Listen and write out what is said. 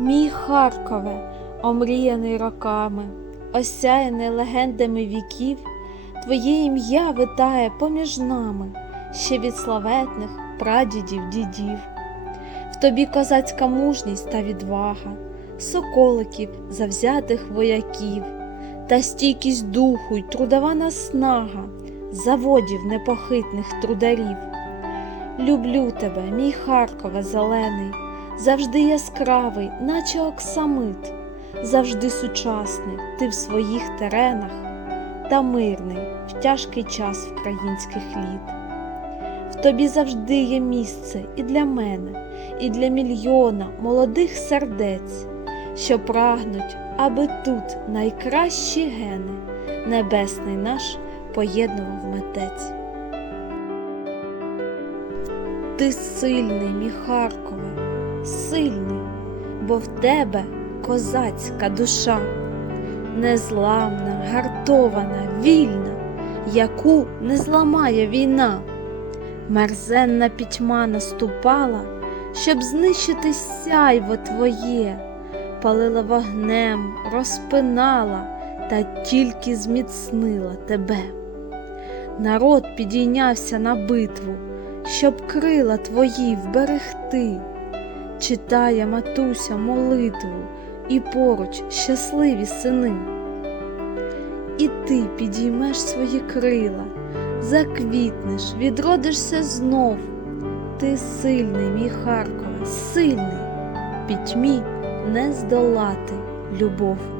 Мій Харкове, омріяний роками, осяяний легендами віків, Твоє ім'я витає поміж нами ще від славетних прадідів дідів. В тобі козацька мужність та відвага, соколиків, завзятих вояків, та стійкість духу й трудова наснага, заводів непохитних трударів. Люблю тебе, мій Харкове зелений, завжди яскравий, наче оксамит, завжди сучасний ти в своїх теренах та мирний в тяжкий час українських літ. В тобі завжди є місце і для мене, і для мільйона молодих сердець, що прагнуть, аби тут найкращі гени небесний наш поєднував митець. Ти сильний, мій Харкове, сильний, бо в тебе козацька душа, незламна, гартована, вільна, яку не зламає війна. Мерзенна пітьма наступала, щоб знищити сяйво твоє, палила вогнем, розпинала та тільки зміцнила тебе. Народ підійнявся на битву, щоб крила твої вберегти, читає матуся молитву і поруч щасливі сини. І ти підіймеш свої крила, заквітнеш, відродишся знов. Ти сильний, мій Харкове, сильний, пітьмі не здолати любов.